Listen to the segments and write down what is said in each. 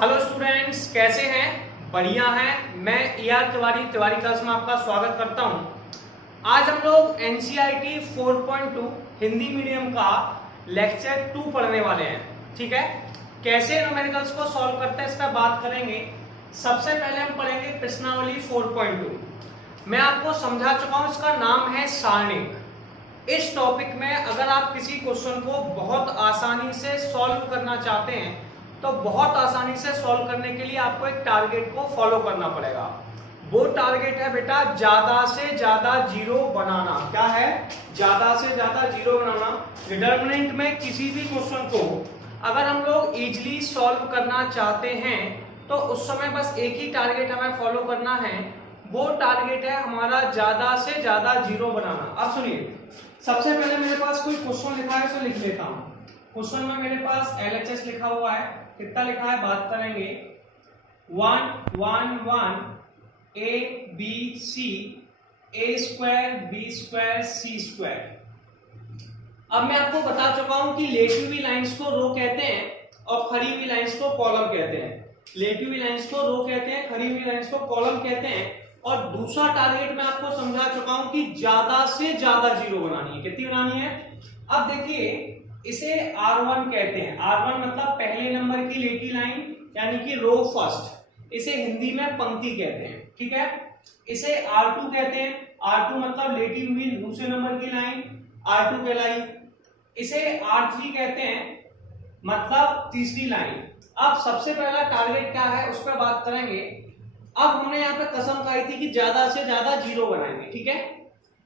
Hello students, कैसे हैं? बढ़िया हैं। मैं तिवारी क्लास में आपका स्वागत करता हूं। आज हम लोग एनसीईआरटी 4.2 हिंदी मीडियम का लेक्चर 2 पढ़ने वाले हैं। ठीक है, कैसे न्यूमेरिकल्स को सॉल्व करते हैं इस पर बात करेंगे। सबसे पहले हम पढ़ेंगे प्रश्नावली 4.2। मैं आपको समझा चुका हूं, इसका नाम है सारणिक। इस टॉपिक में अगर आप किसी क्वेश्चन को बहुत आसानी से सॉल्व करना चाहते हैं तो बहुत आसानी से सॉल्व करने के लिए आपको एक टारगेट को फॉलो करना पड़ेगा। वो टारगेट है बेटा, ज्यादा से ज्यादा जीरो बनाना। क्या है? ज्यादा से ज्यादा जीरो बनाना। डिटरमिनेंट में किसी भी क्वेश्चन को अगर हम लोग इजीली सॉल्व करना चाहते हैं तो उस समय बस एक ही टारगेट हमें फॉलो करना है। वो टारगेट है हमारा ज्यादा से ज्यादा जीरो बनाना। अब सुनिए, सबसे पहले मेरे पास कोई क्वेश्चन लिखा है, इसे लिख लेता हूं। क्वेश्चन में मेरे पास LHS लिखा हुआ है। कितना लिखा है बात करेंगे। 1 1 1 A B C A square B square C square. अब मैं आपको बता चुका हूं कि लेटी हुई लाइंस को रो कहते हैं और खड़ी हुई लाइंस को कॉलम कहते हैं। लेटी हुई लाइंस को रो कहते हैं, खड़ी हुई लाइंस को कॉलम कहते हैं। और दूसरा टारगेट मैं आपको समझा चुका हूं कि ज्यादा से ज्यादा जीरो बनानी है। कितनी बनानी है? अब देखिए, इसे R1 कहते हैं। R1 मतलब पहले नंबर की लेटी लाइन, यानी कि रो फर्स्ट। इसे हिंदी में पंक्ति कहते हैं। ठीक है, इसे R2 कहते हैं। R2 मतलब लेटी हुई दूसरे नंबर की लाइन, R2 कहलाई। इसे R3 कहते हैं, मतलब तीसरी लाइन। अब सबसे पहला टारगेट क्या है उस पर बात करेंगे। अब हमने यहाँ पे कसम खाई थी कि ज्यादा से ज्यादा जीरो बनाएंगे। ठीक है,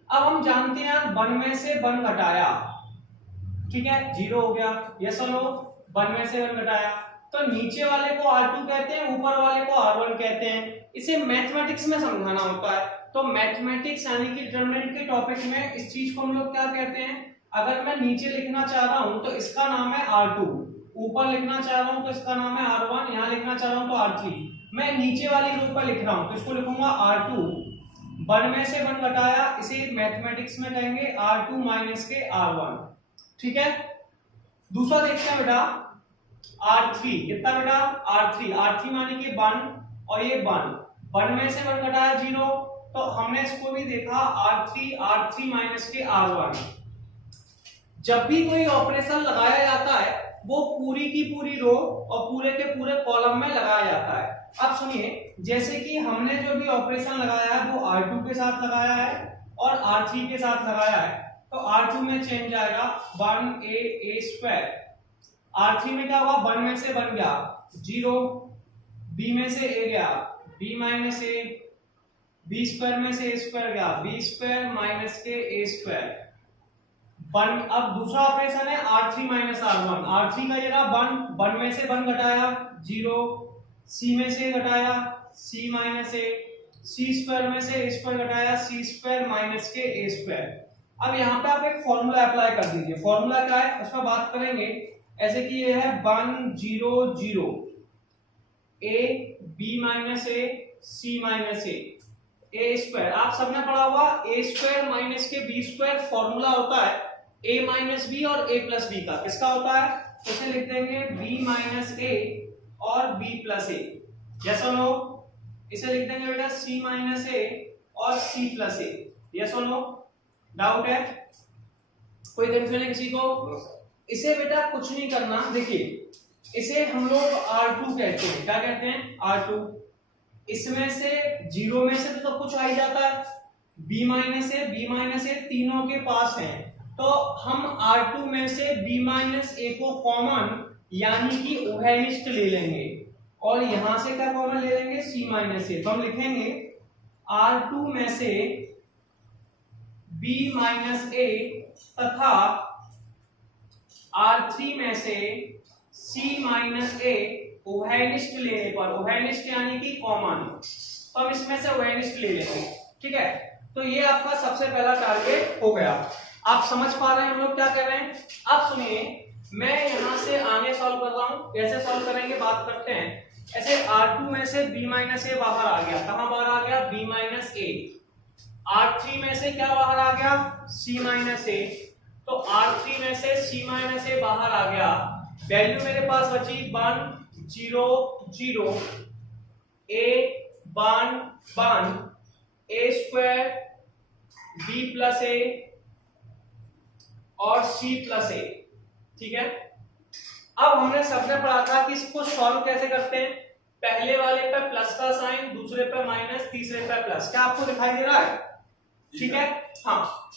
अब हम जानते हैं 1 में से 1 घटाया, ठीक है, जीरो हो गया। यस और नो? 1 में से 1 घटाया तो नीचे वाले को R2 कहते हैं, ऊपर वाले को R1 कहते हैं। इसे मैथमेटिक्स में समझाना होता है। तो मैथमेटिक्स यानी कि डिटरमिनेंट के टॉपिक में इस चीज को हम लोग क्या कहते हैं? अगर मैं नीचे लिखना चाह रहा हूं तो इसका नाम है R2, ऊपर लिखना चाह रहा हूं तो इसका नाम है R1, यहां लिखना चाह रहा हूं तो R3। मैं नीचे वाली रो पर लिख रहा हूं तो इसको लिखूंगा R2। 1 में से 1 घटाया, इसे मैथमेटिक्स में कहेंगे R2 माइनस के R1। ठीक है, दूसरा देखते हैं बेटा R3। कितना बेटा? R3 माने कि 1 और ये 1 में से 1 घटाया 0, तो हमने इसको भी देखा R3 माइनस के R1। जब भी कोई ऑपरेशन लगाया जाता है वो पूरी की पूरी रो और पूरे के पूरे कॉलम में लगाया जाता है। अब सुनिए, जैसे कि हमने जो भी ऑपरेशन लगाया है वो R2 के साथ लगाया है और R3 के साथ लगाया है, तो R2 में चेंज आएगा 1A स्क्वायर। R3 में क्या हुआ? 1 में से 1 गया 0, B में से A गया B minus A, B square में से A स्क्वायर गया B square minus k A square. अब दूसरा ऑपरेशन है R3 माइनस R1। R3 का ये रहा 1 में से 1 घटाया 0, C में से घटाया C minus A, C square में से A स्क्वायर घटाया C square minus k A square. अब यहाँ पे आप एक फॉर्मूला अप्लाई कर दीजिए। फॉर्मूला क्या है उस पर बात करेंगे। ऐसे कि ये है 1 0 0 A B minus A C minus A square. आप सबने पढ़ा हुआ A स्क्वायर माइनस के B स्क्वायर। फॉर्मूला होता है A माइनस बी और A प्लस बी का। किसका होता है? इसे लिख देंगे B माइनस A और B प्लस A। यस और नो? इसे लिख देंगे बेटा C माइनस A और C प्लस A। यस और नो? डाउट है? कोई कंफ्यूजन है किसी को? इसे बेटा कुछ नहीं करना। देखिए, इसे हम लोग R2 कहते हैं। क्या कहते हैं? R2। इसमें से 0 में से तो कुछ आ ही जाता है। B माइनस A तीनों के पास है, तो हम R2 में से B माइनस A को कॉमन यानी कि उभयनिष्ठ ले लेंगे और यहां से क्या कॉमन ले लेंगे? C minus A। तो हम लिखेंगे R2 में से B माइनस A तथा R3 में से C माइनस A उभयनिष्ठ लेने पर, उभयनिष्ठ यानी कि कॉमन, तो हम इसमें से उभयनिष्ठ ले लेंगे। ठीक है, तो ये आपका सबसे पहला टारगेट हो गया। आप समझ पा रहे हैं हम लोग क्या कर रहे हैं? अब सुनिए, मैं यहां से आगे सॉल्व कर रहा हूं। कैसे सॉल्व करेंगे बात करते हैं। ऐसे R2 में से B माइनस A बाहर आ गया। कहां बाहर आ गया? B minus A। R3 में से क्या बाहर आ गया? C minus A। तो R3 में से C माइनस A बाहर आ गया। वैल्यू मेरे पास बची 1 0 0, a 1 1, a square b plus a और c प्लस a। ठीक है, अब हमने सबने पढ़ा था कि इसको सॉल्व कैसे करते हैं। पहले वाले पे प्लस का साइन, दूसरे पे माइनस, तीसरे पे प्लस। क्या आपको दिखाई दे रहा है? ठीक है, हाँ।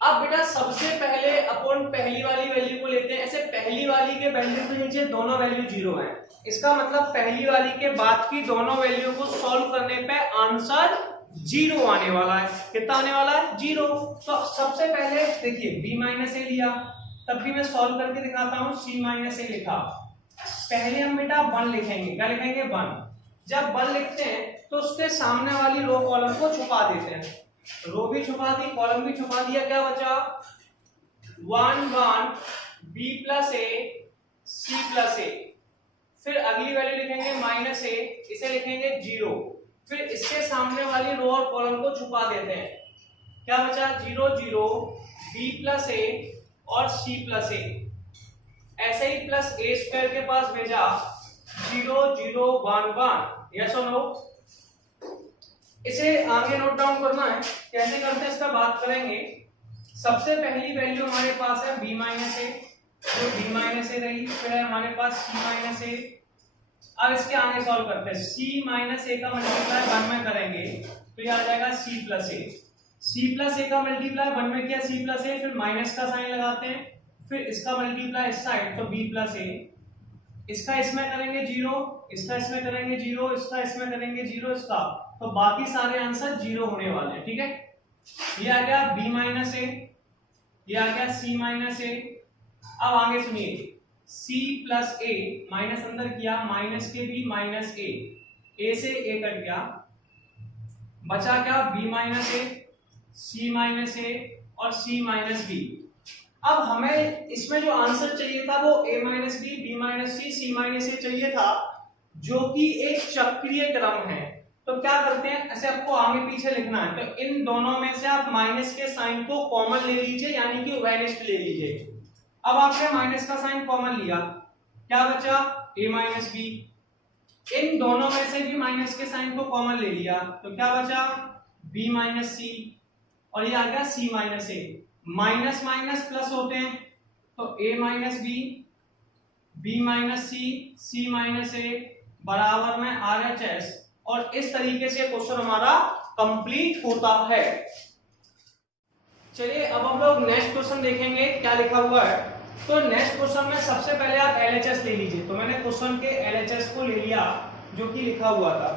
अब बेटा सबसे पहले अपन पहली वाली वैल्यू को लेते हैं। ऐसे पहली वाली के वैल्यू के नीचे दोनों वैल्यू जीरो है, इसका मतलब पहली वाली के बाद की दोनों वैल्यू को सॉल्व करने पे आंसर जीरो आने वाला है। कितना आने वाला है? जीरो। तो सबसे पहले देखिए b माइनस ए लिया, तब भी मैं सॉल्व करके दिखाता हूं। c माइनस ए लिखा, पहले हम बेटा 1 लिखेंगे। क्या लिखेंगे? 1। जब 1 लिखते हैं तो उसके सामने वाली रो कॉलम को छुपा देते हैं। रो भी छुपा दी, कॉलम भी छुपा दिया, क्या बचा? 1 1 b प्लस ए c प्लस ए। फिर अगली वैल्यू लिखेंगे माइनस ए, इसे लिखेंगे 0। फिर इसके सामने वाली रो और कॉलम को छुपा देते हैं। क्या बचा? 0 0 b प्लस ए और c प्लस ए। ऐसे ही प्लस ए स्क्वायर के पास भेजा 0 0 1 1। यस और नो? इसे आगे नोट डाउन करना है, कैसे करते हैं इसका बात करेंगे। सबसे पहली वैल्यू हमारे पास है b माइनस ए, तो b माइनस ए रही। फिर है हमारे पास c माइनस ए। अब इसके आगे सॉल्व करते हैं। c माइनस ए का मल्टीप्लाई 1 में करेंगे तो ये आ जाएगा c प्लस ए। c प्लस ए का मल्टीप्लाई 1 में किया c प्लस ए, फिर माइनस का साइन लगाते हैं। फिर इसका मल्टीप्लाई इस साइड तो b प्लस ए। इसका इसमें करेंगे 0, इसका इसमें करेंगे 0, इसका इसमें करेंगे 0, इसका, तो बाकी सारे आंसर 0 होने वाले हैं। ठीक है, ये आ गया b माइनस ए, ये आ गया c माइनस ए। अब आगे सुनिए, c प्लस ए माइनस अंदर किया, माइनस के b माइनस ए से a कट गया, बचा क्या? b minus A, c minus A और c माइनस b। अब हमें इसमें जो आंसर चाहिए था वो a minus B, B minus C, C minus A चाहिए था, जो कि एक चक्रीय क्रम है। तो क्या करते हैं, ऐसे आपको आगे पीछे लिखना है, तो इन दोनों में से आप माइनस के साइन को कॉमन ले लीजिए, यानी कि वेनिस्ट ले लीजिए। अब आपने माइनस का साइन कॉमन लिया, क्या बचा? a minus B. इन दोनों में से भी माइनस के साइन को कॉमन ले लिया, तो क्या बचा? b माइनस सी, और ये आ गया c minus A. Minus minus plus होते हैं, तो a minus B, b minus C, c minus A बराबर में RHS। और इस तरीके से क्वेश्चन हमारा कंप्लीट होता है। चलिए अब हम लोग नेक्स्ट क्वेश्चन देखेंगे क्या लिखा हुआ है। तो नेक्स्ट क्वेश्चन में सबसे पहले आप LHS ले लीजिए। तो मैंने क्वेश्चन के LHS को ले लिया जो कि लिखा हुआ था।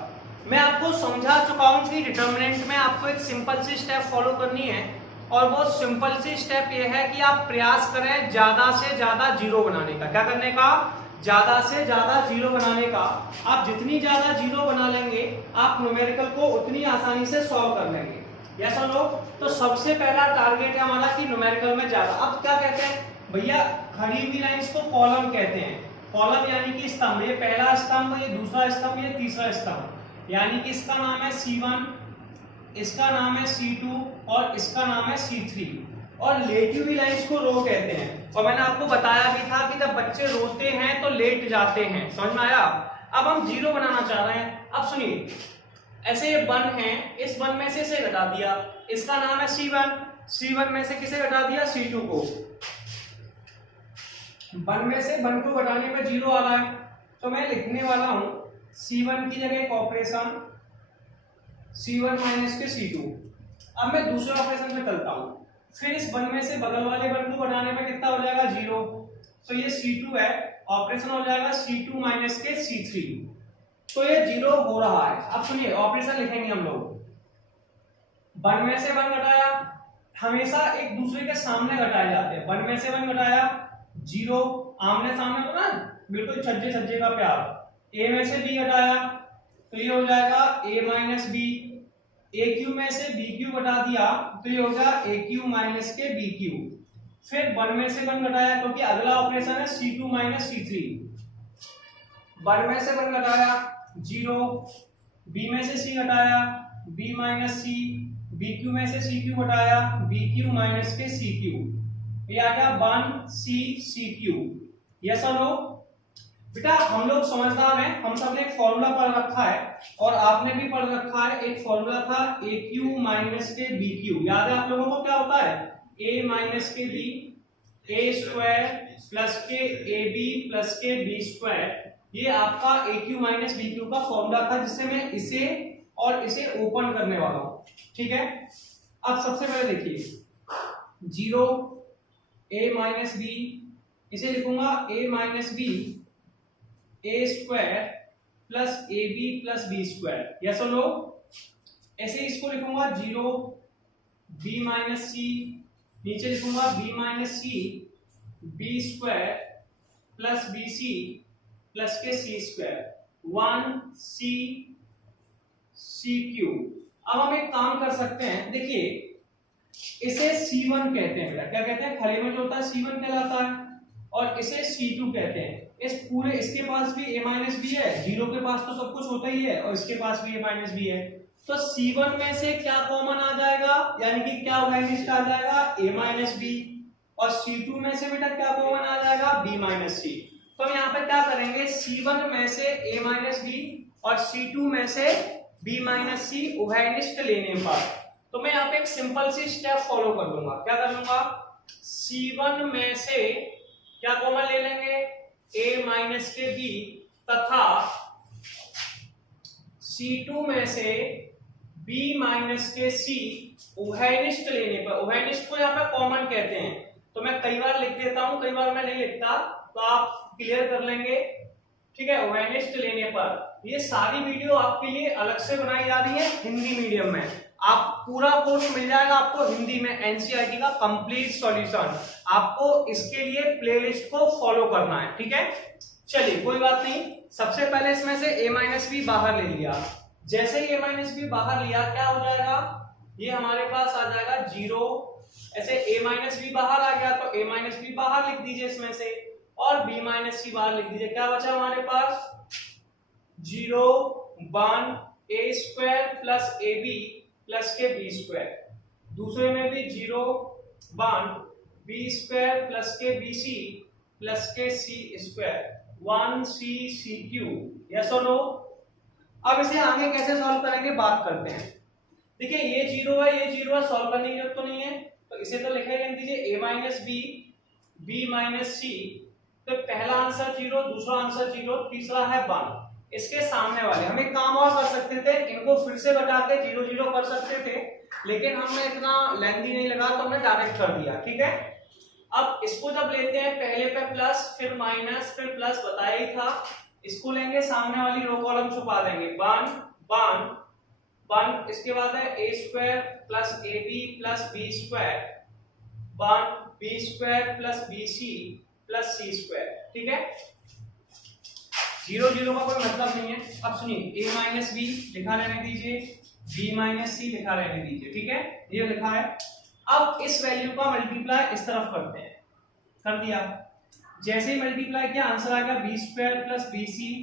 मैं आपको समझा चुका हूं कि डिटरमिनेंट में आपको एक सिंपल सी स्टेप फॉलो करनी है, और वो सिंपल सी स्टेप ये है कि आप प्रयास करें ज्यादा से ज्यादा जीरो बनाने का। क्या करने का? ज्यादा से ज्यादा जीरो बनाने का। आप जितनी ज्यादा जीरो बना लेंगे आप न्यूमेरिकल को उतनी आसानी से सॉल्व कर लेंगे। यस और नो? तो सबसे पहला टारगेट है हमारा कि न्यूमेरिकल में ज्यादा। अब क्या कहते हैं भैया, खड़ी हुई लाइंस को कॉलम कहते हैं। कॉलम यानी कि स्तंभ, ये पहला स्तंभ, ये दूसरा स्तंभ, ये तीसरा स्तंभ, यानी कि इसका नाम है C1, इसका नाम है C2 और इसका नाम है C3। और लेटी हुई लाइंस को रो कहते हैं। और मैंने आपको बताया भी था कि जब बच्चे रोते हैं तो लेट जाते हैं। समझ में आया? अब हम जीरो बनाना चाह रहे हैं। अब सुनिए, ऐसे ये 1 है, इस 1 में से इसे घटा दिया, इसका नाम है C1। C1 में से किसे घटा दिया? C2 को। 1 में से 1 को घटाने में 0 आ रहा है, तो मैं लिखने वाला हूं C1 की जगह एक ऑपरेशन C1 माइनस के C2। अब मैं दूसरे ऑपरेशन में चलता हूं। फिर इस 1 में से बगल वाले 1 को बढ़ाने में कितना हो जाएगा? 0। तो ये C2 है, ऑपरेशन हो जाएगा C2 माइनस के C3। तो ये 0 हो रहा है। अब सुनिए, ऑपरेशन लिखेंगे हम लोग। 1 में से 1 घटाया, हमेशा एक दूसरे के सामने घटाए जाते हैं। 1 में से 1 घटाया, 0, आमने सामने होता ना, बिल्कुल छज्जे छज्जे का प्यार। a में से b घटाया, तो ये हो जाएगा a minus B. A cube में से बी क्यू घटा दिया, तो ये होगा ए क्यू माइनस के बी क्यू। फिर 1 में से 1 घटाया, क्योंकि अगला ऑपरेशन है C2 माइनस C3। 1 में से 1 घटाया, 0, b में से c घटाया, b minus c, B cube में से सी क्यू घटाया, बी क्यू माइनस के सी क्यू। ये आ गया 1 c c क्यू। यस और नो? बेटा हम लोग समझदार हैं, हम सबने एक फॉर्मूला पढ़ रखा है और आपने भी पढ़ रखा है। एक फॉर्मूला था ए क्यू माइनस के बी क्यू, याद है आप लोगों को? क्या होता है? ए माइनस के बी, ए स्क्वायर प्लस के ए बी प्लस के बी स्क्वायर। ये आपका ए क्यू माइनस बी क्यू का फॉर्मूला था, जिससे मैं इसे और इसे ओपन करने वाला हूं। ठीक है, अब सबसे पहले देखिए 0 a माइनस बी, इसे लिखूंगा a minus B A square plus A B plus B square. Yes और नो? ऐसे इसको लिखूंगा 0 b माइनस सी, नीचे लिखूंगा b minus C B square plus B C plus के C square 1 C C Q. अब हम एक काम कर सकते हैं, देखिए इसे C1 कहते हैं बेटा, क्या कहते हैं? खड़े में जो होता है C1 कहलाता है, और इसे C2 कहते हैं। इस पूरे, इसके पास भी a माइनस बी है, 0 के पास तो सब कुछ होता ही है, और इसके पास भी a माइनस बी है, तो C1 में से क्या कॉमन आ जाएगा, यानी कि क्या वैल्यूज आ जाएगा? a माइनस बी, और C2 में से बेटा क्या कॉमन आ जाएगा? b minus C. तो हम यहाँ पे क्या करेंगे, C1 में से a माइनस बी और C2 में से b माइनस सी उभयनिष्ठ लेने पर, तो मैं यहाँ पे एक सिंपल सी स्टेप फॉलो कर लूंगा। क्या कर लूंगा? C1 में से क्या कॉमन ले लेंगे? a माइनस के b, तथा C2 में से b माइनस के c उभयनिष्ठ लेने पर, उभयनिष्ठ को यहाँ पे कॉमन कहते हैं, तो मैं कई बार लिख देता हूं, कई बार मैं नहीं लिखता, तो आप क्लियर कर लेंगे। ठीक है, उभयनिष्ठ लेने पर। ये सारी वीडियो आपके लिए अलग से बनाई जा रही है हिंदी मीडियम में, आप पूरा कोर्स मिल जाएगा आपको हिंदी में, एनसीईआरटी का कंप्लीट सॉल्यूशन। आपको इसके लिए प्लेलिस्ट को फॉलो करना है। ठीक है, चलिए कोई बात नहीं। सबसे पहले इसमें से a माइनस बी बाहर ले लिया, जैसे ही a माइनस बी बाहर लिया क्या हो जाएगा? ये हमारे पास आ जाएगा 0। ऐसे a माइनस बी बाहर आ गया, तो a माइनस बी बाहर लिख दीजिए इसमें से, और b माइनस सी बाहर लिख दीजिए। क्या बचा हमारे पास? 0 1 a square plus A B plus के बी स्क्वायर। दूसरे में भी 0 1 बी स्क्वायर प्लस के बी सी प्लस के C square 1 C C cube. Yes और नो? अब इसे आगे कैसे सॉल्व करेंगे बात करते हैं। देखिए ये 0 है, ये 0 है, सॉल्व करने की जरूरत तो नहीं है, तो इसे तो लिखा ही लिख दीजिए a minus B B minus C. तो पहला आंसर 0, दूसरा आंसर 0, तीसरा है 1। इसके सामने वाले हम एक काम और कर सकते थे, इनको फिर से बटा के 0 0 कर सकते थे, लेकिन हमने इतना लेंथी नहीं लगा, तो हमने डायरेक्ट कर दिया। ठीक है, अब इसको जब लेते हैं पहले पे प्लस फिर माइनस फिर प्लस, बताया ही था। इसको लेंगे, सामने वाली रो कॉलम छुपा देंगे, 1 1 1, इसके बाद है a square plus A B plus B square 1 b square plus B C plus C square. ठीक है, 0 0 का कोई मतलब नहीं है। अब सुनिए a माइनस बी लिखा रहने दीजिए, b माइनस सी लिखा रहने दीजिए। ठीक है, ये लिखा है। अब इस वैल्यू का मल्टीप्लाई इस तरफ करते हैं, कर दिया। जैसे ही मल्टीप्लाई किया आंसर आ गया B square plus B C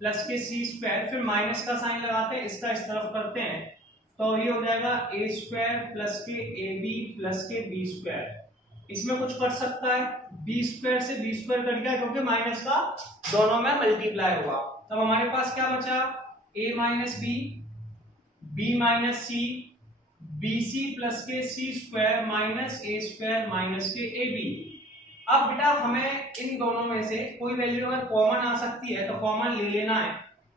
plus के सी स्क्वायर, फिर माइनस का साइन लगाते हैं, इसका इस तरफ करते हैं, तो ये हो जाएगा ए स्क्वायर प्लस के ए बी प्लस के बी स्क्वायर। इसमें कुछ कर सकता है, बी स्क्वायर से बी स्क्वायर कट गया क्योंकि माइनस का दोनों में मल्टीप्लाई हुआ। तब हमारे पास क्या बचा? a minus B B minus C B C plus के C square minus A square minus के ए बी। अब बेटा हमें इन दोनों में से कोई वैल्यू अगर कॉमन आ सकती है तो कॉमन ले लेना है।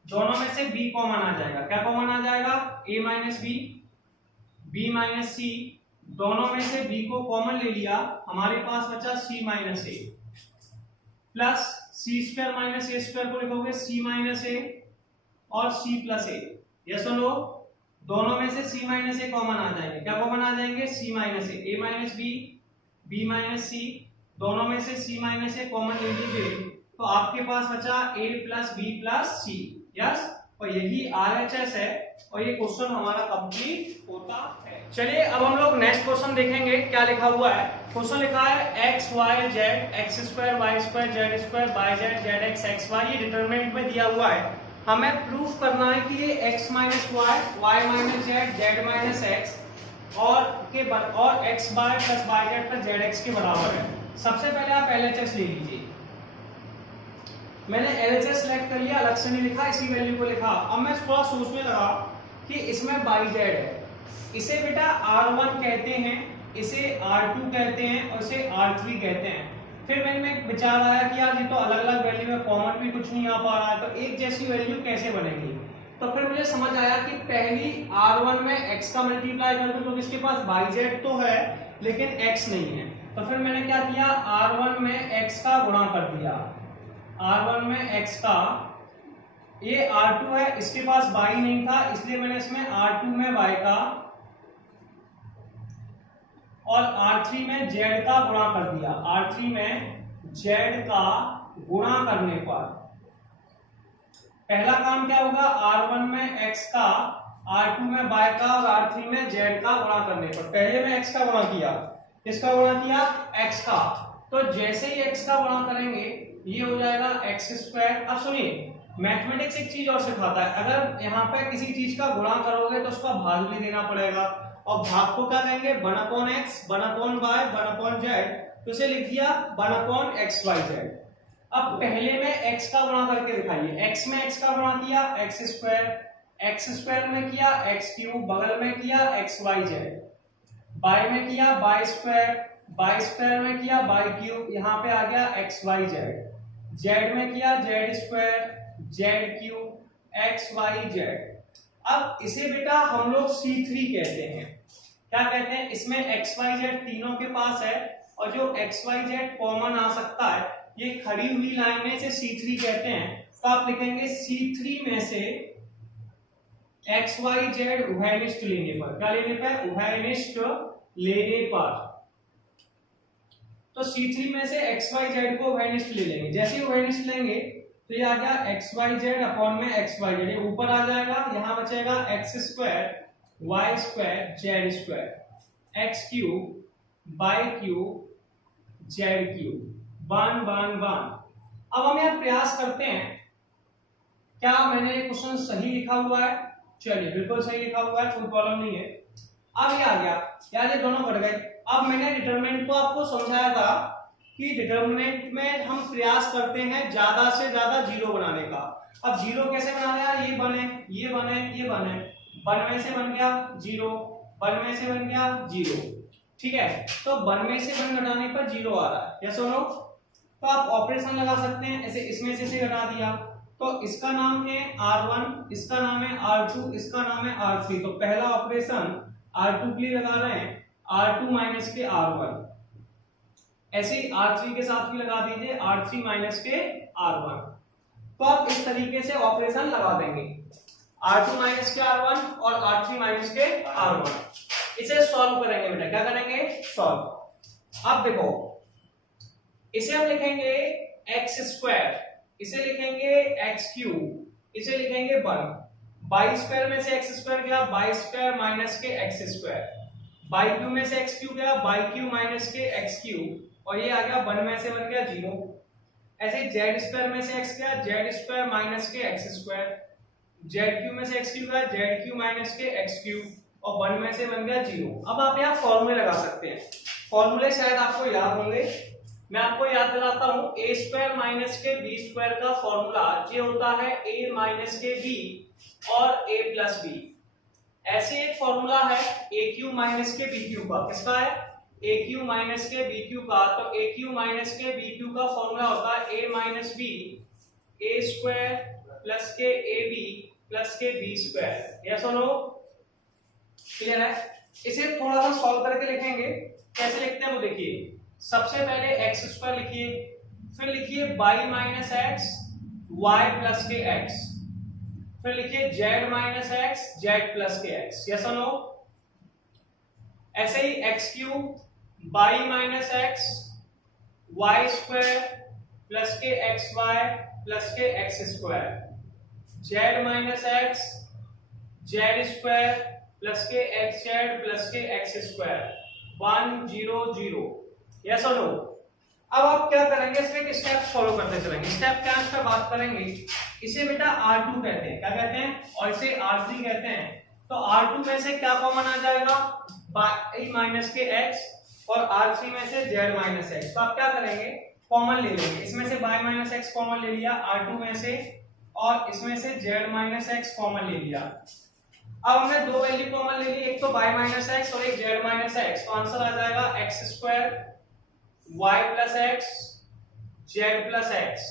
दोनों में से b कॉमन आ जाएगा। क्या कॉमन आ जाएगा? a minus B B minus C, दोनों में से b को कॉमन ले लिया, हमारे पास बचा c minus A plus C square minus A square को लिखोगे c माइनस ए और c प्लस ए। यस और नो? दोनों में से c माइनस ए कॉमन आ जाएंगे। क्या कॉमन आ जाएंगे? c minus A, a minus B B minus C, दोनों में से c माइनस ए कॉमन ले लीजिए, तो आपके पास बचा a plus B plus C. Yes, और यही RHS है और ये क्वेश्चन हमारा कंप्लीट होता है। चलिए अब हम लोग नेक्स्ट क्वेश्चन देखेंगे क्या लिखा हुआ है। क्वेश्चन लिखा है x y z x square y square z square y z z x x y, ये डिटरमिनेंट में दिया हुआ है। हमें प्रूफ करना है कि ये x minus y y minus z z minus x और x by plus y z plus z x के बराबर है। सबसे पहले आप LHS ले लीजिए। मैंने LHS सेलेक्ट कर लिया, अलग से नहीं लिखा, इसी वैल्यू को लिखा। अब मैं थोड़ा सोचने लगा कि इसमें YZ है, इसे बेटा R1 कहते हैं, इसे R2 कहते हैं और इसे R3 कहते हैं। फिर मैंने में एक विचार आया कि यार ये तो अलग अलग वैल्यू में कॉमन भी कुछ नहीं आ पा रहा है, तो एक जैसी वैल्यू कैसे बनेगी। तो फिर मुझे समझ आया कि पहली R1 में x का मल्टीप्लाई कर दूं, तो इसके पास YZ तो है लेकिन x नहीं है। तो फिर मैंने क्या किया, R1 में x का गुणा कर दिया, R1 में x का, ये R2 है, इसके पास y नहीं था इसलिए मैंने इसमें R2 में y का और R3 में z का गुणा कर दिया। R3 में z का गुणा करने पर पहला काम क्या होगा, R1 में x का, R2 में y का और R3 में z का गुणा करने पर। पहले में x का गुणा किया, किसका गुणा किया, x का। तो जैसे ही x का गुणा करेंगे ये हो जाएगा x स्क्वायर। अब सुनिए, मैथमेटिक्स एक चीज और सिखाता है, अगर यहाँ पे किसी चीज का गुणा करोगे तो उसका भाग भी देना पड़ेगा, और भाग को क्या कहेंगे, 1/x, 1/y, 1/z। तो इसे लिख दिया 1/xyz। अब पहले में x का गुणा करके दिखाइए, x में x का गुणा किया x स्क्वायर में किया x क्यूब, बगल में किया xyz, y में किया y स्क्वायर में किया y क्यूब, यहाँ पे आ गया xyz, z में किया z square, z cube, xyz। अब इसे बेटा हम लोग C3 कहते हैं। क्या कहते हैं, इसमें xyz तीनों के पास है और जो xyz कॉमन आ सकता है, ये खड़ी हुई लाइनें से C3 कहते हैं। तो आप लिखेंगे C3 में से xyz उभयनिष्ठ लेने पर, क्या लेने पर, उभयनिष्ठ लेने पर। तो C3 में से xyz को उभयनिष्ठ ले लेंगे, जैसे ही उभयनिष्ठ लेंगे तो ये आ गया xyz अपॉन में xyz, ये ऊपर आ जाएगा, यहाँ बचेगा x square y square z square, x cube y cube z cube, 1 1 1। अब हम यहाँ प्रयास करते हैं, क्या मैंने क्वेश्चन सही लिखा हुआ है, चलिए बिल्कुल सही लिखा हुआ है, कोई प्रॉब्लम नहीं है। अब ये आ गया, यार ये दोनों कट गए। अब मैंने डिटरमिनेंट को आपको समझाया था कि डिटरमिनेंट में हम प्रयास करते हैं ज्यादा से ज्यादा जीरो बनाने का। अब जीरो कैसे बनाना है, ये बने, ये बने, ये बने, 1 में से बन गया 0, 1 में से बन गया 0, ठीक है। तो 1 में से 1 घटाने पर 0 आ रहा है, यस और नो। तो आप ऑपरेशन लगा सकते हैं, ऐसे इसमें से घटा दिया, तो इसका नाम है R1, इसका नाम है R2, इसका नाम है R3। तो पहला ऑपरेशन R2 के लिए लगा रहे हैं, R2 माइनस के R1, ऐसे ही R3 के साथ भी लगा दीजिए, R3 माइनस के R1। तो आप इस तरीके से ऑपरेशन लगा देंगे, R2 माइनस के R1 और R3 माइनस के R1। इसे सॉल्व करेंगे बेटा, क्या करेंगे, सॉल्व। अब देखो, इसे हम लिखेंगे x स्क्वायर, इसे लिखेंगे x क्यूब, इसे लिखेंगे 1। y स्क्वायर में से x स्क्वायर गया, y स्क्वायर माइनस के x स्क्वायर, y क्यूब में से x क्यूब गया, y क्यूब माइनस के x क्यूब, और ये आ गया 1 में से बन गया 0। ऐसे z स्क्वायर में से x गया, z स्क्वायर माइनस के x स्क्वायर, z क्यूब में से x क्यूब गया, z क्यूब माइनस के x क्यूब, और 1 में से बन गया 0। अब आप यहाँ फॉर्मूले लगा सकते हैं, फॉर्मूले शायद आपको याद होंगे, मैं आपको याद दिलाता हूँ। a स्क्वायर माइनस के b स्क्वायर का फॉर्मूला ये होता है a माइनस के b और a प्लस b। ऐसे एक फॉर्मूला है a क्यूब माइनस के b क्यूब का, किसका है, a क्यूब माइनस के b क्यूब का। तो a क्यूब माइनस के b क्यूब का फॉर्मूला होता है a minus b, a square plus के ab प्लस के b स्क्वायर, यस और नो, क्लियर है। इसे थोड़ा सा सॉल्व करके लिखेंगे, कैसे लिखते हैं वो देखिए। सबसे पहले x स्क्वायर लिखिए, फिर लिखिए y minus x y plus के x, फिर लिखिए z minus x z plus के x, यस और नो। ऐसे ही x cube y minus x y square plus के xy प्लस के x square, z minus x z square plus के xz plus के x स्क्वायर, 1 0 0, यस और no. अब आप क्या करेंगे, इसमें एक स्टेप फॉलो करते चलेंगे। स्टेप क्या है, इस पर बात करेंगे। इसे बेटा R2 कहते हैं, क्या कहते हैं, और इसे R3 कहते हैं। तो R2 में से क्या कॉमन आ जाएगा, y माइनस के x, और R3 में से z माइनस x। तो आप क्या करेंगे, कॉमन ले लेंगे, इसमें से y माइनस एक्स कॉमन ले लिया R2 में से, और इसमें से z माइनस एक्स कॉमन ले लिया। अब हमने दो वैल्यू कॉमन ले ली, एक तो y माइनस एक्स और एक z माइनस एक्स, तो आंसर आ जाएगा x square y plus x z plus x,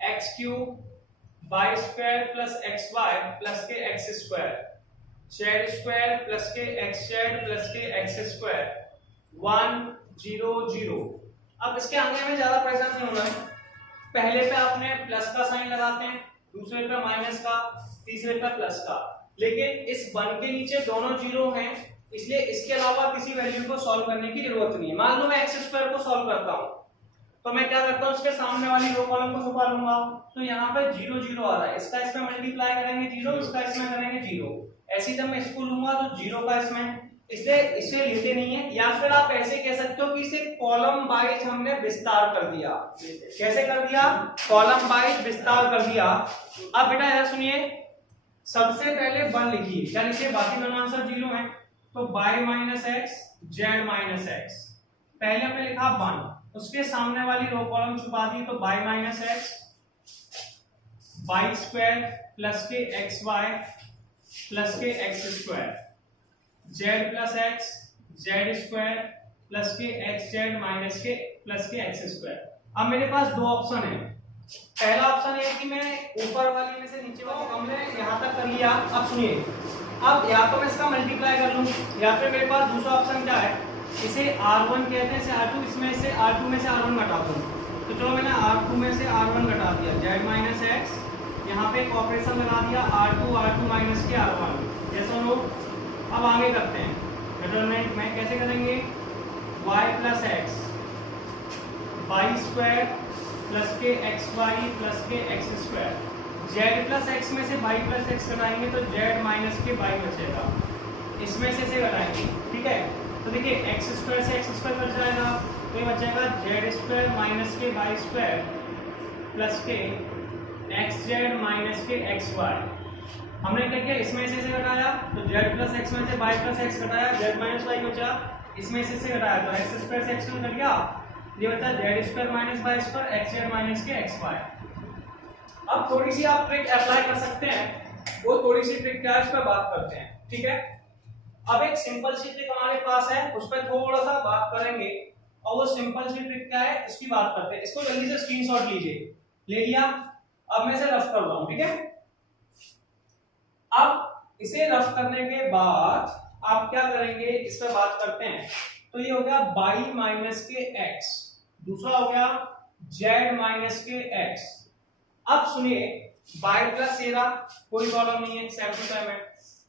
x cube y square plus x Y plus के x square, z square plus के एक्स जेड प्लस के x square, 1 0 0। अब इसके आगे में ज्यादा परेशान नहीं होना है, पहले पे आपने प्लस का साइन लगाते हैं, दूसरे पे माइनस का, तीसरे पे प्लस का, लेकिन इस 1 के नीचे दोनों जीरो हैं, इसलिए इसके अलावा किसी वैल्यू को सॉल्व करने की जरूरत नहीं है। मान लो मैं एक्स स्क्वायर को सॉल्व करता हूं, तो मैं क्या करता हूं, इसके सामने वाली रो कॉलम को छुपा लूंगा, तो यहाँ पे 0 0 आ रहा है, इसका इसमें मल्टीप्लाई करेंगे 0, इसका इसमें करेंगे 0, ऐसे जब मैं इसको लूंगा तो 0 का इसमें, इसलिए इसे लेते नहीं है। या फिर आप ऐसे कह सकते हो कि इसे कॉलम वाइज हमने विस्तार कर दिया। कैसे कर दिया? कॉलम वाइज विस्तार कर दिया। अब बेटा इधर सुनिए, सबसे पहले 1 लिखिए, क्या लिखिए, बाकी दोनों आंसर 0 हैं, तो y minus x Z minus x, पहले हमने लिखा 1, उसके सामने वाली रो कॉलम छुपा दी, तो y minus x Y square plus के एक्स वाई प्लस के x square, Z plus X Z square plus के एक्स जेड माइनस के प्लस के एक्स स्क्वायर। अब मेरे पास दो ऑप्शन है, पहला ऑप्शन है कि मैं ऊपर वाली में से नीचे वाली, हमने यहाँ तक कर लिया। अब सुनिए, अब या तो मैं इसका मल्टीप्लाई कर लूँ, या फिर मेरे पास दूसरा ऑप्शन क्या है, इसे R1 कहते हैं, इसे R2, इसमें से R2 में से R1 घटा दूँ, तो चलो मैंने R2 में से R1 घटा दिया, जेड माइनस एक्स, यहाँ पे एक ऑपरेशन लगा दिया R2 माइनस के R1, जैसे लोग। अब आगे करते हैं डिटरमिनेंट में, कैसे करेंगे, y plus x Y square plus के एक्स वाई प्लस के x square, Z plus x में से y प्लस एक्स घटाएंगे तो जेड माइनस के y बचेगा, इसमें से घटाएंगे, ठीक है। तो देखिए एक्स स्क्वायर से एक्स स्क्वायर कट जाएगा, तो ये बचेगा जेड स्क्वायर माइनस के वाई स्क्वायर प्लस के एक्स जेड माइनस के एक्स वाई। हमने क्या किया, इसमें से घटाया तो z प्लस एक्स में से y प्लस एक्स घटाया, z माइनस y बचा, इसमें से घटाया तो x स्क्वायर से x में घट गया, ये बचा z square minus y square x z minus के x y। अब थोड़ी सी आप ट्रिक अप्लाई कर सकते हैं, वो थोड़ी सी ट्रिक क्या है इस पर बात करते हैं, ठीक है। अब एक सिंपल सी ट्रिक हमारे पास है, उस पर थोड़ा सा बात करेंगे, और वो सिंपल सी ट्रिक क्या है इसकी बात करते हैं। इसको जल्दी से स्क्रीनशॉट लीजिए, ले लिया, अब मैं इसे रफ कर रहा हूं, ठीक है। अब इसे रफ करने के बाद आप क्या करेंगे, इस पर बात करते हैं। तो ये हो गया y माइनस के x, दूसरा हो गया z माइनस के x। अब सुनिए, y प्लस ये रहा, कोई प्रॉब्लम नहीं है, सेम टू सेम है,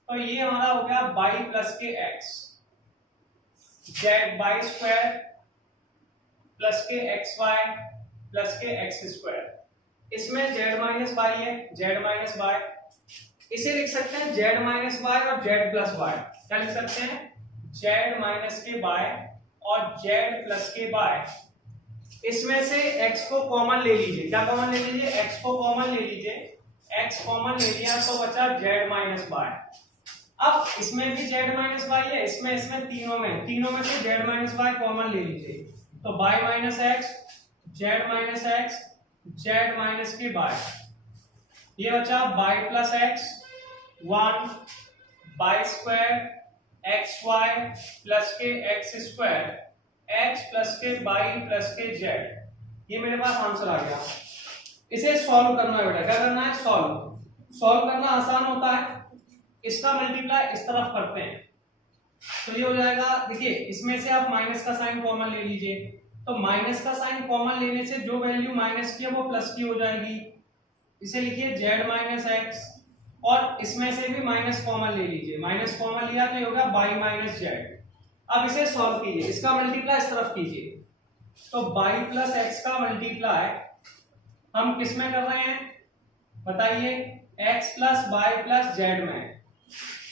तो ये हमारा हो गया y प्लस के x, z y square plus के एक्स वाई प्लस के एक्स स्क्वायर, इसमें z माइनस y है, z माइनस y, इसे लिख सकते हैं z माइनस y और z प्लस y। क्या लिख सकते हैं, z माइनस के y और z प्लस के y। इसमें से x को कॉमन ले लीजिए, क्या कॉमन ले लीजिए, x को कॉमन ले लीजिए, x कॉमन ले लिया तो बचा z माइनस y। अब इसमें भी z माइनस y है, इसमें तीनों में से z माइनस y कॉमन ले लीजिए, तो y minus x z minus x z minus के y, ये बचा y plus x 1 y square x Y plus के एक्स स्क्वायर x प्लस के y प्लस के z। ये मेरे पास आंसर आ गया। इसे सॉल्व करना है बेटा, क्या करना है, सॉल्व करना आसान होता है। इसका मल्टीप्लाई इस तरफ करते हैं तो ये हो जाएगा, देखिए इसमें से आप माइनस का साइन कॉमन ले लीजिए, तो माइनस का साइन कॉमन लेने से जो वैल्यू माइनस की है वो प्लस की हो जाएगी, इसे लिखिए z माइनस एक्स, और इसमें से भी माइनस कॉमन ले लीजिए, माइनस कॉमन लिया तो ये होगा y माइनस जेड। अब इसे सॉल्व कीजिए, इसका मल्टीप्लाई इस तरफ कीजिए, तो y प्लस एक्स का मल्टीप्लाई हम किस में कर रहे हैं बताइए, x plus y plus z में,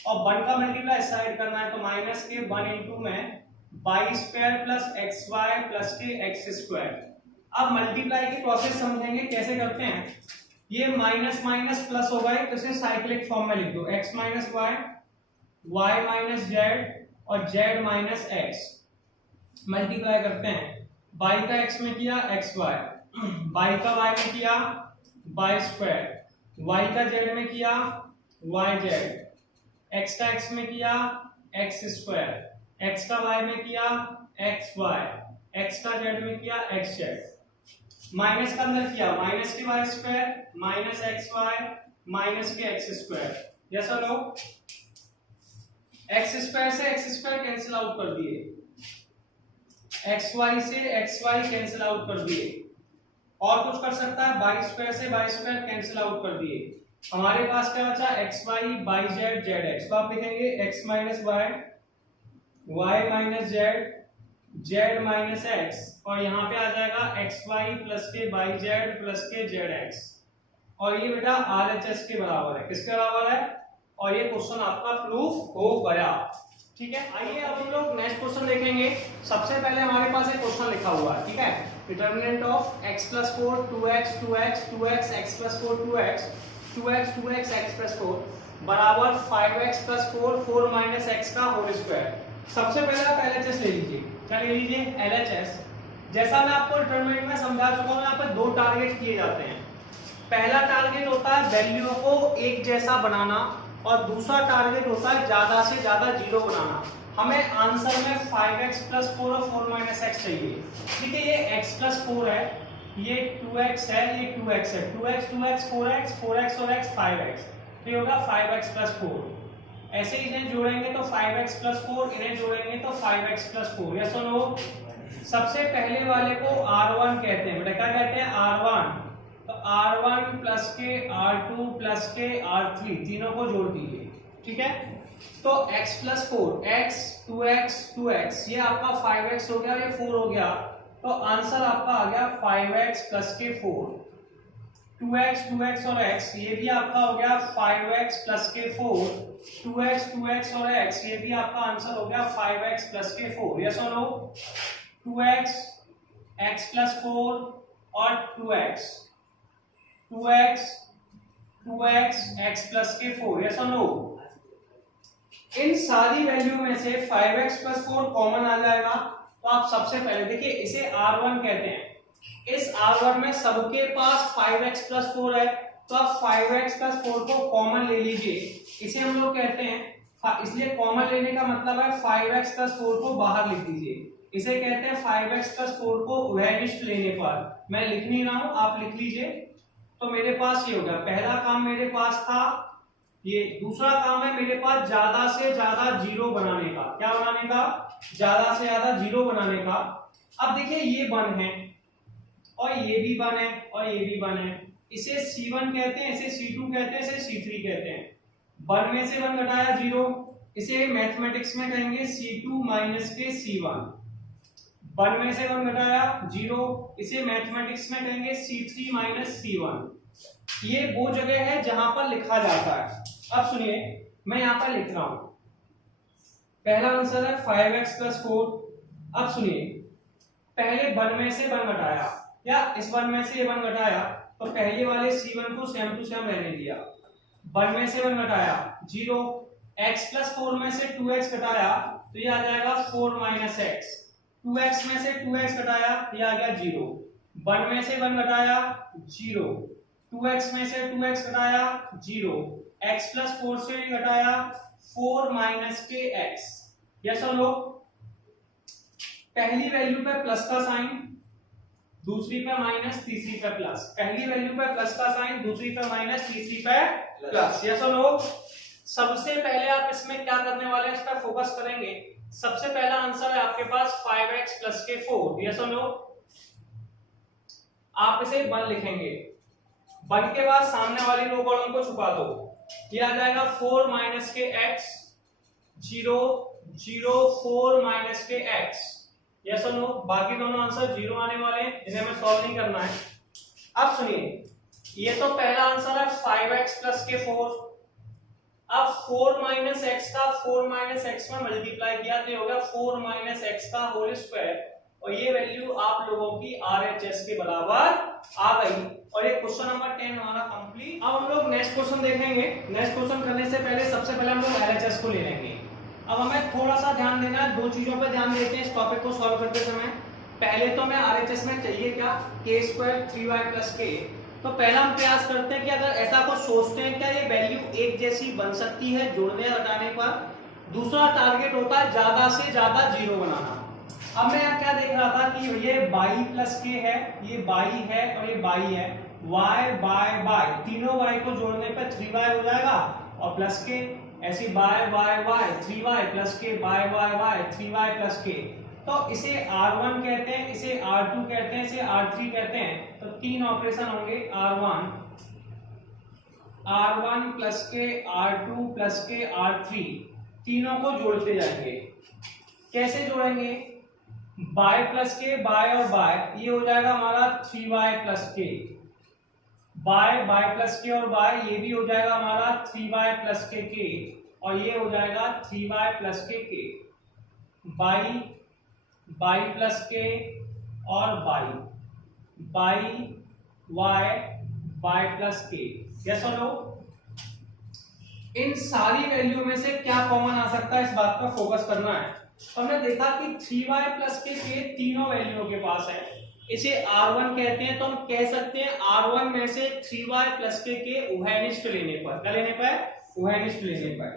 और 1 का मल्टीप्लाई इस साइड करना है, तो माइनस के 1 इंटू में y square plus x Y plus के एक्स स्क्वायर। अब मल्टीप्लाई की प्रोसेस समझेंगे कैसे करते हैं। ये माइनस माइनस प्लस हो गए तो इसे साइक्लिक फॉर्म में लिख दो, x minus y, y minus z और z माइनस एक्स। मल्टीप्लाई करते हैं y का x में किया xy, y का y में किया y स्क्वायर, y का z में किया yz, x का x में किया x स्क्वायर, x का y में किया xy, x का z में किया xz, माइनस का अंदर किया माइनस के y square minus x y minus के एक्स स्क्वायर। यस और नो? एक्स स्क्वायर से एक्स स्क्वायर कैंसिल आउट कर दिए, एक्स वाई से एक्स वाई कैंसिल आउट कर दिए, और कुछ कर सकता है वाई स्क्वायर से वाई स्क्वायर कैंसिल आउट कर दिए। हमारे पास क्या बचा x y by z z x, तो आप लिखेंगे x minus y y minus z z minus x, और यहाँ पे आ जाएगा एक्स वाई प्लस के बाई जेड प्लस के जेड एक्स, और ये बेटा आर एच एस के बराबर है। किसके बराबर है? और ये क्वेश्चन आपका प्रूफ हो गया। ठीक है, आइए अब हम लोग नेक्स्ट क्वेश्चन देखेंगे। सबसे पहले हमारे पास एक क्वेश्चन लिखा हुआ है, ठीक है, determinant of x plus 4 2x 2x 2x x plus 4 2x 2x 2x x plus 4 बराबर 5x प्लस 4 4 माइनस x का होल स्क्वायर। सबसे पहले आप LHS ले लीजिए। क्या ले लीजिए? LHS। जैसा मैं आपको डिटरमिनेंट में समझा चुका हूं, यहाँ पर दो टारगेट किए जाते हैं। पहला टारगेट होता है वैल्यू को एक जैसा बनाना, और दूसरा टारगेट होता है ज्यादा से ज्यादा जीरो बनाना। हमें आंसर में 5x प्लस 4 और 4 माइनस x चाहिए। ठीक है, ये x प्लस 4 है, ये 2x है, ये 2x है, 2x 2x 4x 4x और x 5x, तो ये होगा 5x प्लस 4। ऐसे ही इन्हें जोड़ेंगे तो 5x प्लस 4, इन्हें जोड़ेंगे तो 5x प्लस 4। यस और नो? सबसे पहले वाले को R1 कहते हैं। बेटा क्या कहते हैं? R1। तो R1 प्लस के R2 प्लस के R3 तीनों को जोड़ दीजिए। ठीक है, तो x plus 4 x 2x 2x, ये आपका 5x हो गया, ये 4 हो गया, तो आंसर आपका आ गया 5x प्लस के 4। 2x 2x और x, ये भी आपका हो गया 5x प्लस के 4। 2x 2x और x, ये भी आपका आंसर हो गया 5x प्लस के 4। यस और नो? 2x x प्लस 4 और 2x 2x 2x x plus के 4। यस और नो? इन सारी वैल्यू में से 5x प्लस 4 कॉमन आ जाएगा, तो आप सबसे पहले देखिए इसे R1 कहते हैं। इस R1 में सबके पास 5x प्लस 4 है, तो आप 5x प्लस 4 को कॉमन ले लीजिए। इसे हम लोग कहते हैं, इसलिए कॉमन लेने का मतलब है 5x प्लस 4 को बाहर लिख दीजिए। इसे कहते हैं 5x प्लस 4 को वैनिश्ड लेने पर। मैं लिख नहीं रहा हूं, आप लिख लीजिए। तो मेरे पास ये हो गया, पहला काम मेरे पास था ये, दूसरा काम है मेरे पास ज्यादा से ज्यादा जीरो बनाने का। क्या बनाने का? ज्यादा से ज्यादा जीरो बनाने का। अब देखिए ये 1 है, और ये भी 1 है, और ये भी 1 है। इसे C1 कहते हैं, इसे C2 कहते हैं, इसे C3 कहते हैं। 1 में से 1 घटाया 0, इसे मैथमेटिक्स में कहेंगे C2 माइनस के C1। 1 में से 1 घटाया 0, इसे मैथमेटिक्स में कहेंगे C3 माइनस C1। ये वो जगह है जहां पर लिखा जाता है। अब सुनिए, मैं यहां पर लिख रहा हूं, पहला आंसर है 5x प्लस 4। अब सुनिए, पहले 1 में से 1 घटाया, या इस 1 में से 1 घटाया, तो पहले वाले C1 को सेम टू सेम रहने दिया। 1 में से 1 घटाया 0, x प्लस 4 में से 2x घटाया, तो ये आ जाएगा 4 माइनस x। 2x में से 2x घटाया, ये आ गया 0। 1 में से 1 घटाया 0, 2x में से 2x घटाया 0, x प्लस 4 से घटाया 4 माइनस के x। यस और नो? पहली वैल्यू पे प्लस का साइन, दूसरी पे माइनस, तीसरी पे प्लस। पहली वैल्यू पे प्लस का साइन, दूसरी पे माइनस, तीसरी पे प्लस। यस और नो? सबसे पहले आप इसमें क्या करने वाले हैं, इस पर फोकस करेंगे। सबसे पहला आंसर है आपके पास 5x प्लस के 4। यस और नो? आप इसे 1 लिखेंगे, 1 के बाद सामने वाली रो कॉलम को छुपा दो, ये आ जाएगा 4 माइनस के x 0 0 4 माइनस के x। यस और नो? बाकी दोनों आंसर 0 आने वाले हैं, जिन्हें हमें सॉल्व नहीं करना है। अब सुनिए, ये तो पहला आंसर है 5x प्लस के 4। अब 4 माइनस एक्स का 4 माइनस एक्स में मल्टीप्लाई किया तो ये होगा 4 माइनस एक्स का होल स्क्वायर, और ये वैल्यू आप लोगों की RHS के बराबर आ गई। और ये क्वेश्चन नंबर 10 हमारा कंप्लीट। अब हम लोग नेक्स्ट क्वेश्चन देखेंगे। नेक्स्ट क्वेश्चन करने से पहले सबसे पहले हम लोग LHS को ले लेंगे। अब हमें थोड़ा सा ध्यान देना है, दो चीजों पर ध्यान देते हैं इस टॉपिक को सॉल्व करते समय। पहले तो हमें आरएचएस में चाहिए क्या, के स्क्वायर 3y प्लस के। तो पहला हम प्रयास करते हैं कि अगर ऐसा कुछ सोचते हैं क्या ये वैल्यू एक जैसी बन सकती है जोड़ने या घटाने पर। दूसरा टारगेट होता है ज्यादा से ज्यादा जीरो बनाना। अब मैं यहाँ क्या देख रहा था कि ये y प्लस के है, ये y है और ये y है, y बाय y, तीनों y को जोड़ने पर 3y हो जाएगा और प्लस के, ऐसे y 3y प्लस के, y 3y प्लस के। तो इसे R1 कहते हैं, इसे R2 कहते हैं, इसे R3 कहते हैं। तो तीन ऑपरेशन होंगे, R1 प्लस के, R2 प्लस के, R3, तीनों को जोड़ते जाएंगे। कैसे जोड़ेंगे, बाय प्लस के, बाय और बाय, ये हो जाएगा हमारा 3y प्लस के, बाय प्लस के और बाय, ये भी हो जाएगा हमारा 3y प्लस के, और ये हो जाएगा 3y प्लस के, बाई प्लस के और बाई वाई प्लस के। यस और नो? इन सारी वैल्यू में से क्या कॉमन आ सकता है, इस बात पर फोकस करना है। तो हमने देखा कि 3y प्लस के तीनों वैल्यूओं के पास है, इसे R1 कहते हैं। तो हम कह सकते हैं R1 में से 3y प्लस के उभयनिष्ठ लेने पर, क्या लेने पर, उभयनिष्ठ लेने पर।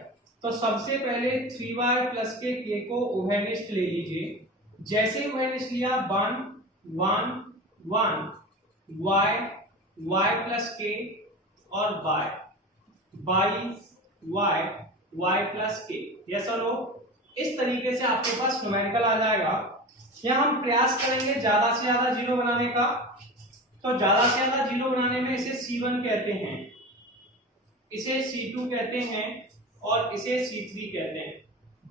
तो सबसे पहले 3y प्लस के को उभयनिष्ठ ले लीजिए। जैसे ही उभयनिष्ठ लिया 1 1 1 y प्लस के और y प्लस के। यस और नो? इस तरीके से आपके पास न्यूमेरिकल आ जाएगा। यहाँ हम प्रयास करेंगे ज्यादा से ज्यादा जीरो बनाने का। तो ज्यादा से ज्यादा जीरो बनाने में इसे C1 कहते हैं, इसे C2 कहते हैं और इसे C3 कहते हैं।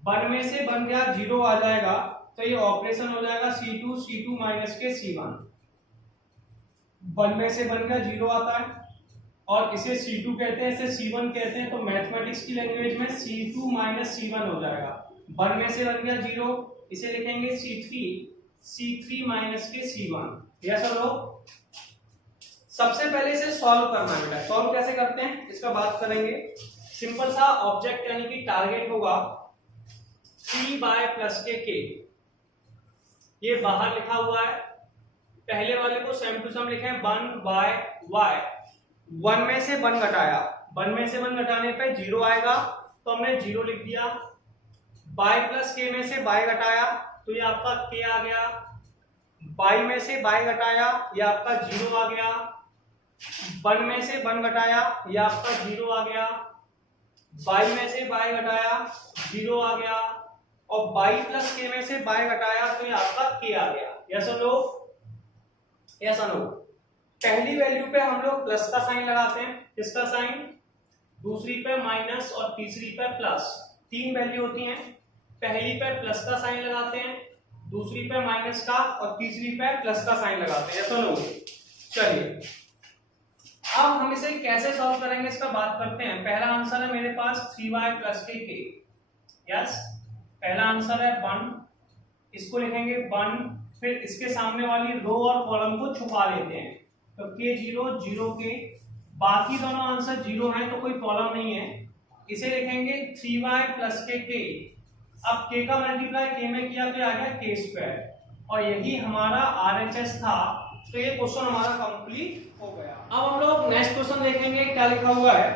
1 में से बन गया, जीरो आ जाएगा, तो ये ऑपरेशन हो जाएगा C2 माइनस के C1। 1 में से बन गया, जीरो आता है और इसे C2 कहते हैं, इसे C1 कहते हैं। तो मैथमेटिक्स की लैंग्वेज में C2 माइनस C1 हो जाएगा। 1 में से बन गया जीरो, इसे लिखेंगे C3 माइनस के C1। यस और नो? सबसे पहले इसे सॉल्व करना है बेटा। सॉल्व कैसे करते हैं इसका बात करेंगे। सिंपल सा ऑब्जेक्ट यानी कि टारगेट होगा 3y प्लस के, ये बाहर लिखा हुआ है। पहले वाले को सेम टू सेम लिखे 1/y। 1 में से 1 घटाया, 1 में से 1 घटाने पे जीरो आएगा, तो हमने जीरो लिख दिया। y प्लस के में से y घटाया तो ये आपका k आ गया। y में से y घटाया, ये आपका जीरो आ गया। 1 में से 1 घटाया, ये आपका जीरो आ गया। y में से y घटाया, जीरो आ गया। और y प्लस के में से y घटाया तो ये आपका k आ गया। यस और नो? यस और नो? पहली वैल्यू पे हम लोग प्लस का साइन लगाते हैं, किसका साइन, दूसरी पे माइनस और तीसरी पे प्लस। तीन वैल्यू होती हैं, पहली पे प्लस का साइन लगाते हैं, दूसरी पे माइनस का और तीसरी पे प्लस का साइन लगाते हैं। यस और नो? चलिए अब हम इसे कैसे सॉल्व करेंगे इसका बात करते हैं। पहला आंसर है मेरे पास 3y प्लस के। यस, पहला आंसर है 1, इसको लिखेंगे 1, फिर इसके सामने वाली रो और कॉलम को छुपा लेते हैं। तो k 0 0 के, बाकी दोनों आंसर जीरो हैं तो कोई प्रॉब्लम नहीं है। इसे लिखेंगे 3y प्लस के। अब k का मल्टीप्लाई k में किया तो आ गया k स्क्वायर, और यही हमारा RHS था। तो ये क्वेश्चन हमारा कंप्लीट हो गया। अब हम लोग नेक्स्ट क्वेश्चन देखेंगे क्या लिखा हुआ है।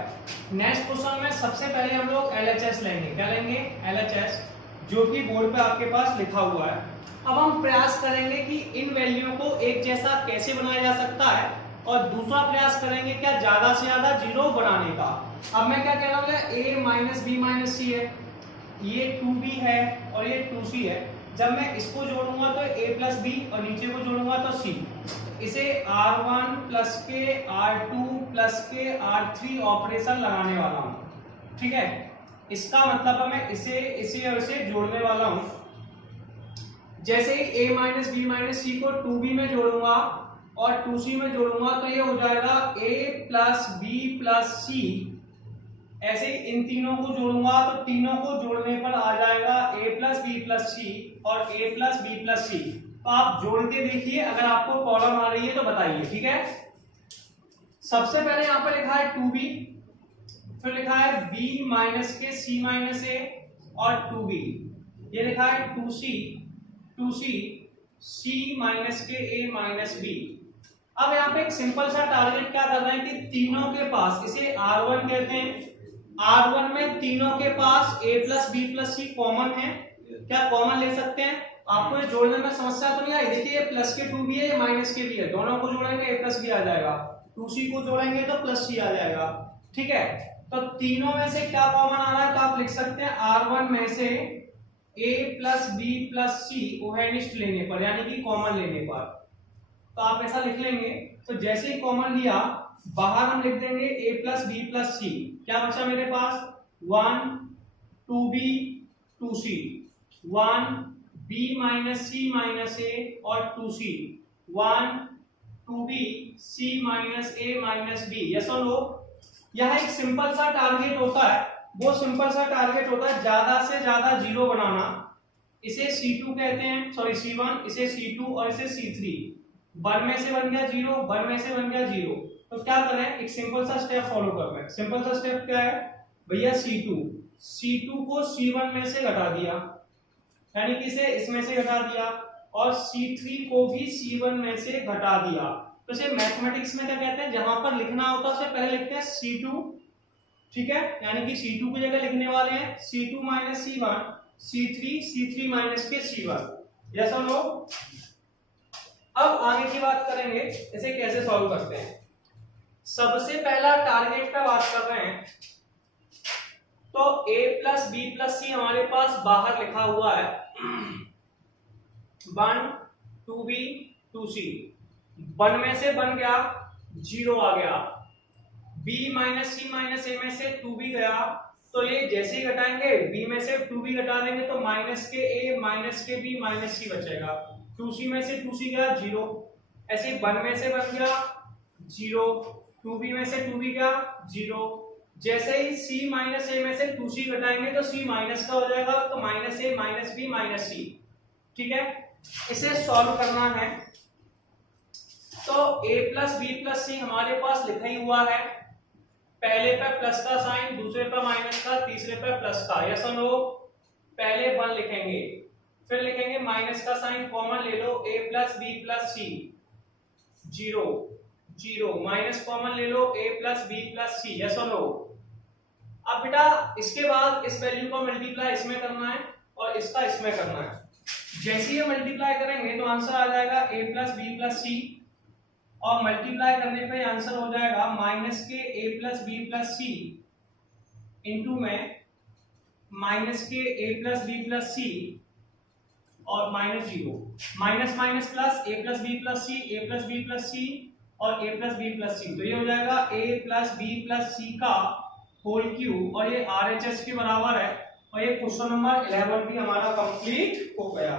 नेक्स्ट क्वेश्चन में सबसे पहले हम लोग LHS लेंगे। क्या लेंगे? LHS, जो कि बोर्ड पे आपके पास लिखा हुआ है। अब हम प्रयास करेंगे कि इन वैल्यू को एक जैसा कैसे बनाया जा सकता है, और दूसरा प्रयास करेंगे क्या, ज्यादा से ज्यादा जीरो बनाने का। अब मैं क्या कह रहा हूँ, a माइनस बी माइनस सी है, ये 2b है और ये 2c है। जब मैं इसको जोड़ूंगा तो a प्लस बी और नीचे को जोड़ूंगा तो c। इसे R1 प्लस के, R2 प्लस के, R3 ऑपरेशन लगाने वाला हूं। ठीक है, इसका मतलब है मैं इसे और इसे जोड़ने वाला हूं। जैसे ही a माइनस बी माइनस सी को 2b में जोड़ूंगा और 2c में जोड़ूंगा तो ये हो जाएगा a प्लस बी प्लस सी। ऐसे ही इन तीनों को जोड़ूंगा तो तीनों को जोड़ने पर आ जाएगा a plus B plus c और a plus B plus c. तो आप जोड़ के देखिए, अगर आपको प्रॉब्लम आ रही है तो बताइए। ठीक है, सबसे पहले यहाँ पर लिखा है 2b, फिर लिखा है b माइनस के c माइनस a और 2b, ये लिखा है 2c C minus k A minus B। अब यहाँ पे एक सिंपल सा टारगेट क्या कर रहे हैं कि तीनों के पास, इसे R1 कहते हैं, R1 में तीनों के पास A plus B plus c common है। क्या कॉमन ले सकते हैं? आपको ये जोड़ने में समस्या तो नहीं आई? देखिए ये प्लस के 2 भी है, ये माइनस के भी है, दोनों को जोड़ेंगे A प्लस बी आ जाएगा, 2C को जोड़ेंगे तो प्लस C आ जाएगा। ठीक है, तो तीनों में से क्या कॉमन आ रहा है? तो आप लिख सकते हैं R1 में से A प्लस बी प्लस सी ओहेनिस्ट लेने पर, यानी कि कॉमन लेने पर, तो आप ऐसा लिख लेंगे। तो जैसे ही कॉमन लिया, बाहर हम लिख देंगे A plus B plus c. क्या बचा मेरे पास? 1 2B 2C, 1 B minus c minus A और 2C, 1 2B C minus A minus B। Yes और नो? यह एक सिंपल सा टारगेट होता है, वो सिंपल सा टारगेट होता है ज्यादा से ज्यादा जीरो बनाना। इसे C2 कहते हैं, सॉरी C1, इसे C2 और इसे C3। 1 में से बन गया 0, 1 में से बन गया 0। तो क्या करें? एक सिंपल सा स्टेप फॉलो कर रहे हैं। सिंपल सा स्टेप क्या है भैया? C2 को C1 में से घटा दिया, यानी कि इसे इसमें से घटा दिया, और C3 को भी C1 में से घटा दिया। तो इसे मैथमेटिक्स में क्या कहते हैं? जहां पर लिखना होता है उसे पहले लिखते हैं C2, ठीक है, यानी कि C2 की जगह लिखने वाले हैं C2 minus C1, C3 minus के C1। यस और नो? अब आगे की बात करेंगे, इसे कैसे सॉल्व करते हैं। सबसे पहला टारगेट का बात कर रहे हैं, तो A प्लस बी प्लस सी हमारे पास बाहर लिखा हुआ है 1 2B 2C। 1 में से बन गया 0 आ गया, B minus c minus A में से 2B गया, तो ये जैसे ही घटाएंगे B में से 2B घटा देंगे तो माइनस के A माइनस के B माइनस C बचेगा, 2C में से 2C गया 0, ऐसे 1 में से बन गया 0, 2B में से 2B गया 0, जैसे ही C माइनस A में से 2C घटाएंगे तो C माइनस का हो जाएगा, तो minus A minus B minus C। ठीक है, इसे सॉल्व करना है। तो A प्लस बी प्लस सी हमारे पास लिखा ही हुआ है, पहले पे प्लस का साइन, दूसरे पे माइनस का, तीसरे पे प्लस का। यस और नो? पहले 1 लिखेंगे, फिर लिखेंगे माइनस का साइन, कॉमन ले लो, A plus B plus c 0 0, minus common ले लो, A plus B plus C. Yes और नो? अब बेटा इसके बाद इस वैल्यू को मल्टीप्लाई इसमें करना है और इसका इसमें करना है। जैसे ही मल्टीप्लाई करेंगे तो आंसर आ जाएगा A plus B plus c, और मल्टीप्लाई करने पे आंसर हो जाएगा minus k A plus B plus c into में minus k A plus B plus c और minus 0, minus minus plus, A plus B plus c, A plus B plus c और A plus B plus c. तो ये हो जाएगा A plus B plus c का whole cube, और ये RHS के बराबर है, और ये क्वेश्चन नंबर 11 भी हमारा कंप्लीट हो गया।